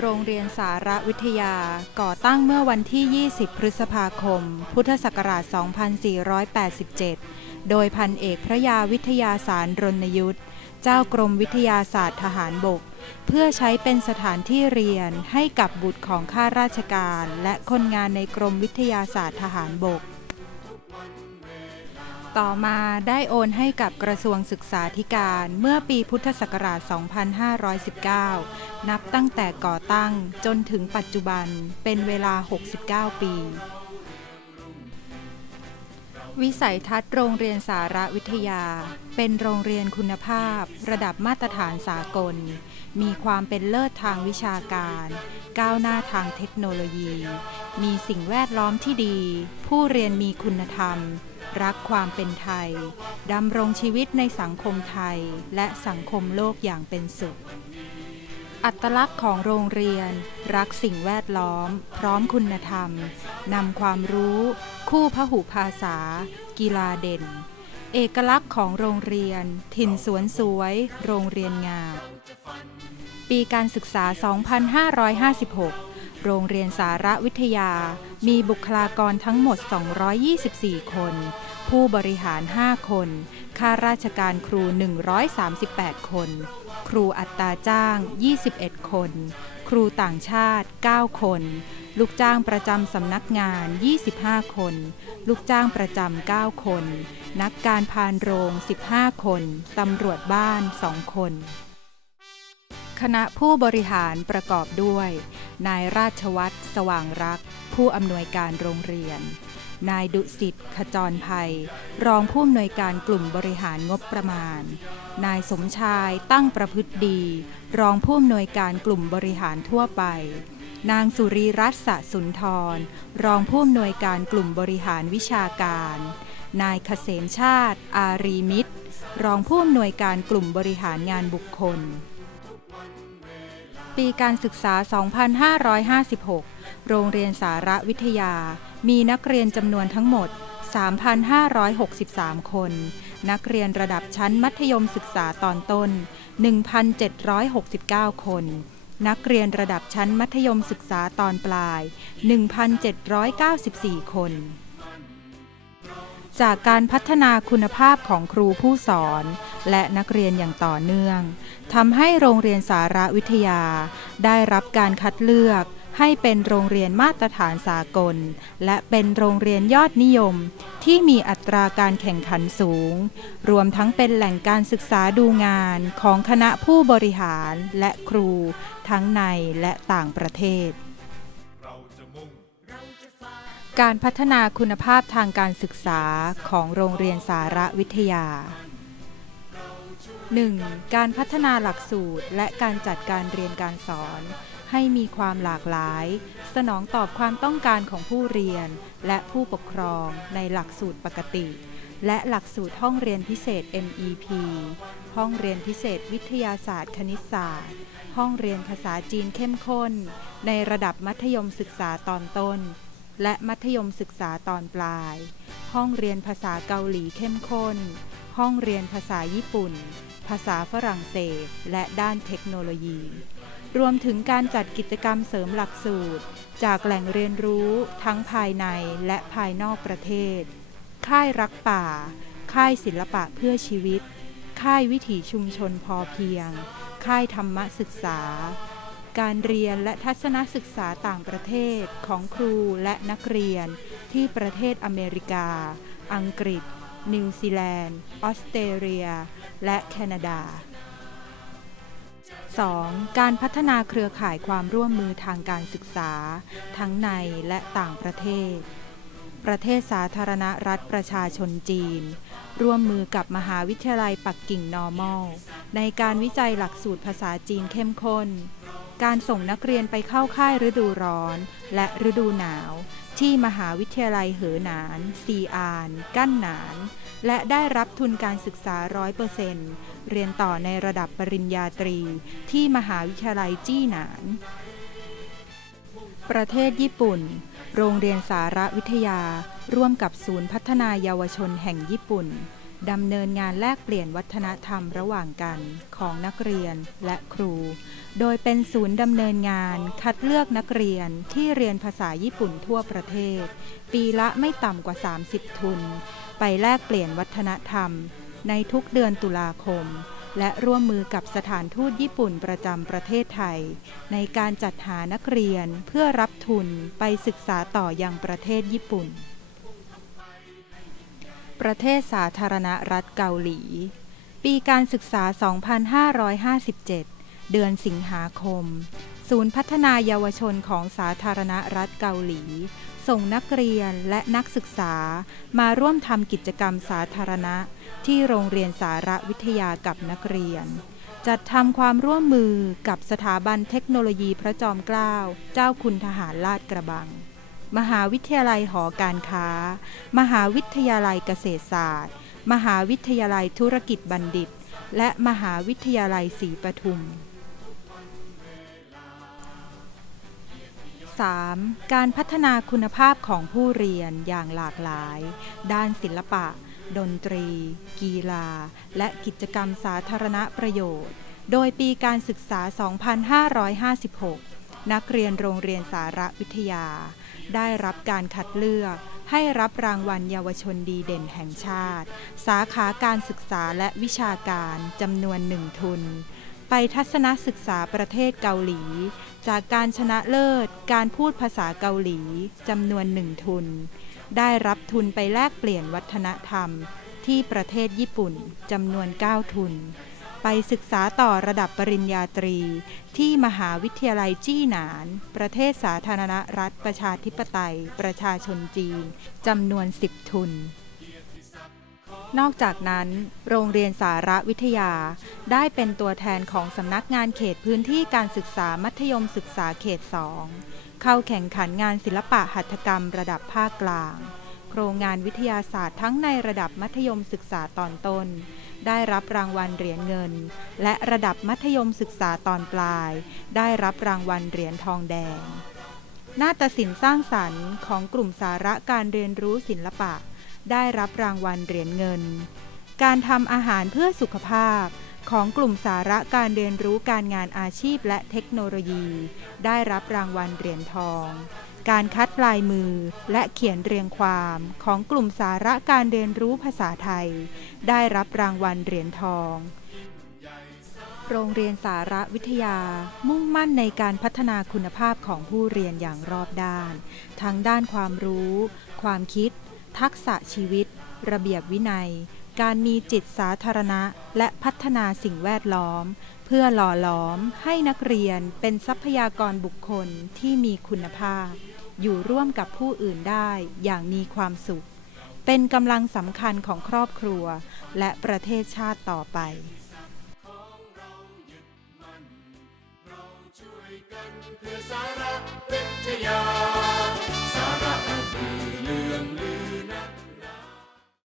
โรงเรียนสารวิทยา ก่อตั้งเมื่อวันที่ 20 พฤษภาคม พุทธศักราช 2487 โดยพันเอกพระยาวิทยาสารรณยุทธเจ้ากรมวิทยาศาสตร์ทหารบก เพื่อใช้เป็นสถานที่เรียนให้กับบุตรของข้าราชการ และคนงานในกรมวิทยาศาสตร์ทหารบก ต่อมาได้โอนให้กับกระทรวงศึกษาธิการเมื่อปีพุทธศักราช 2519 นับตั้งแต่ก่อตั้งจนถึงปัจจุบันเป็นเวลา 69 ปี วิสัยทัศน์โรงเรียนสารวิทยา เป็นโรงเรียนคุณภาพ ระดับมาตรฐานสากล มีความเป็นเลิศทางวิชาการ ก้าวหน้าทางเทคโนโลยี มีสิ่งแวดล้อมที่ดี ผู้เรียนมีคุณธรรม รักความเป็นไทย ดำรงชีวิตในสังคมไทย และสังคมโลกอย่างเป็นสุข อัตลักษณ์ของโรงเรียน รักสิ่งแวดล้อม พร้อมคุณธรรมนำความรู้ คู่พหุภาษา กีฬาเด่น เอกลักษณ์ของโรงเรียน ถิ่นสวนสวย โรงเรียนงามปีการศึกษา 2556 โรงเรียนสารวิทยา มีบุคลากรทั้งหมด 224 คน ผู้บริหาร 5 คน ข้าราชการครู 138 คน ครูอัตราจ้าง 21 คน ครูต่างชาติ 9 คน ลูกจ้างประจำสำนักงาน 25 คน ลูกจ้างประจำ 9 คน นักการพานโรง 15 คน ตำรวจบ้าน 2 คน คณะผู้บริหารประกอบด้วย นายราชวัตรสว่างรัก ผู้อำนวยการโรงเรียน นายดุสิตขจรภัย รองผู้อำนวยการกลุ่มบริหารงบประมาณ นายสมชายตั้งประพฤติดี รองผู้อำนวยการกลุ่มบริหารทั่วไป นางสุรีรัตน์สสุนทร รองผู้อำนวยการกลุ่มบริหารวิชาการ นายเกษมชาติ อารีมิตร รองผู้อำนวยการกลุ่มบริหารงานบุคคล ปีการศึกษา 2556 โรงเรียนสารวิทยา มีนักเรียนจำนวนทั้งหมด 3,563 คน นักเรียนระดับชั้นมัธยมศึกษาตอนต้น 1,769 คน นักเรียนระดับชั้นมัธยมศึกษาตอนปลาย 1,794 คน จากการพัฒนาคุณภาพของครูผู้สอน และนักเรียนอย่างต่อเนื่องทำให้โรงเรียนสารวิทยา ได้รับการคัดเลือกให้เป็นโรงเรียนมาตรฐานสากล และเป็นโรงเรียนยอดนิยม ที่มีอัตราการแข่งขันสูง รวมทั้งเป็นแหล่งการศึกษาดูงานของคณะผู้บริหารและครู ทั้งในและต่างประเทศ การพัฒนาคุณภาพทางการศึกษาของโรงเรียนสารวิทยา 1. การพัฒนาหลักสูตรและการจัดการเรียนการสอน ให้มีความหลากหลาย สนองตอบความต้องการของผู้เรียน และผู้ปกครองในหลักสูตรปกติ และหลักสูตรห้องเรียนพิเศษ MEP ห้องเรียนพิเศษวิทยาศาสตร์ คณิตศาสตร์ ห้องเรียนภาษาจีนเข้มข้น ในระดับมัธยมศึกษาตอนต้น และมัธยมศึกษาตอนปลาย ห้องเรียนภาษาเกาหลีเข้มข้น ห้องเรียนภาษาญี่ปุ่น ภาษาฝรั่งเศส และด้านเทคโนโลยี รวมถึงการจัดกิจกรรมเสริมหลักสูตร จากแหล่งเรียนรู้ทั้งภายในและภายนอกประเทศ ค่ายรักป่า ค่ายศิลปะเพื่อชีวิต ค่ายวิถีชุมชนพอเพียง ค่ายธรรมศึกษา การเรียนและทัศนศึกษาต่างประเทศของครูและนักเรียน ที่ประเทศอเมริกา อังกฤษ นิวซีแลนด์ ออสเตรเลีย และแคนาดา 2. การพัฒนาเครือข่ายความร่วมมือทางการศึกษา ทั้งในและต่างประเทศ ประเทศสาธารณรัฐประชาชนจีน ร่วมมือกับมหาวิทยาลัยปักกิ่งนอร์มอล ในการวิจัยหลักสูตรภาษาจีนเข้มข้น การส่งนักเรียนไปเข้าค่ายฤดูร้อน และฤดูหนาว ที่มหาวิทยาลัยเหอหนาน ซีอาน กั้นหนาน และได้รับทุนการศึกษาร้อยเปอร์เซนต์เรียนต่อในระดับปริญญาตรี ที่มหาวิทยาลัยจี้หนาน ประเทศญี่ปุ่น โรงเรียนสารวิทยา ร่วมกับศูนย์พัฒนาเยาวชนแห่งญี่ปุ่นดำเนินงานแลกเปลี่ยนวัฒนธรรมระหว่างกันของนักเรียนและครู โดยเป็นศูนย์ดำเนินงานคัดเลือกนักเรียนที่เรียนภาษาญี่ปุ่นทั่วประเทศ ปีละไม่ต่ำกว่า 30 ทุน ไปแลกเปลี่ยนวัฒนธรรม ในทุกเดือนตุลาคม และร่วมมือกับสถานทูตญี่ปุ่นประจำประเทศไทย ในการจัดหานักเรียนเพื่อรับทุนไปศึกษาต่อยังประเทศญี่ปุ่น ประเทศสาธารณรัฐเกาหลี ปีการศึกษา 2557 เดือนสิงหาคม ศูนย์พัฒนาเยาวชนของสาธารณรัฐเกาหลี ส่งนักเรียนและนักศึกษามาร่วมทำกิจกรรมสาธารณะ ที่โรงเรียนสารวิทยากับนักเรียน จัดทำความร่วมมือกับสถาบันเทคโนโลยีพระจอมเกล้าเจ้าคุณทหารลาดกระบัง มหาวิทยาลัยหอการค้า มหาวิทยาลัยเกษตรศาสตร์ มหาวิทยาลัยธุรกิจบัณฑิตและมหาวิทยาลัยศรีปทุม 3. การพัฒนาคุณภาพของผู้เรียนอย่างหลากหลาย ด้านศิลปะ ดนตรี กีฬา และกิจกรรมสาธารณประโยชน์ โดยปีการศึกษา 2556 นักเรียนโรงเรียนสารวิทยา ได้รับการคัดเลือกให้รับรางวัลเยาวชนดีเด่นแห่งชาติ สาขาการศึกษาและวิชาการจำนวนหนึ่งทุน ไปทัศนศึกษาประเทศเกาหลี จากการชนะเลิศ การพูดภาษาเกาหลีจำนวนหนึ่งทุน ได้รับทุนไปแลกเปลี่ยนวัฒนธรรม ที่ประเทศญี่ปุ่นจำนวน 9 ทุน ไปศึกษาต่อระดับปริญญาตรี ที่มหาวิทยาลัยจี้หนาน ประเทศสาธารณรัฐประชาธิปไตย ประชาชนจีนจำนวน 10 ทุน นอกจากนั้น โรงเรียนสารวิทยา ได้เป็นตัวแทนของสำนักงานเขตพื้นที่การศึกษามัธยมศึกษาเขต 2 เข้าแข่งขันงานศิลปะหัตถกรรมระดับภาคกลาง โครงงานวิทยาศาสตร์ทั้งในระดับมัธยมศึกษาตอนต้น ได้รับรางวัลเหรียญเงิน และระดับมัธยมศึกษาตอนปลาย ได้รับรางวัลเหรียญทองแดง นาฏศิลป์สร้างสรรค์ของกลุ่มสาระการเรียนรู้ศิลปะ ได้รับรางวัลเหรียญเงิน การทำอาหารเพื่อสุขภาพของกลุ่มสาระการเรียนรู้การงานอาชีพและเทคโนโลยี ได้รับรางวัลเหรียญทอง การคัดลายมือและเขียนเรียงความของกลุ่มสาระการเรียนรู้ภาษาไทย ได้รับรางวัลเหรียญทอง โรงเรียนสาระวิทยา มุ่งมั่นในการพัฒนาคุณภาพของผู้เรียนอย่างรอบด้าน ทั้งด้านความรู้ ความคิด ทักษะชีวิต ระเบียบวินัย การมีจิตสาธารณะ และพัฒนาสิ่งแวดล้อม เพื่อหล่อหลอมให้นักเรียนเป็นทรัพยากรบุคคลที่มีคุณภาพ อยู่ร่วมกับผู้อื่นได้อย่างมีความสุข เป็นกำลังสำคัญของครอบครัว และประเทศชาติต่อไปเพื่อสารวิทยา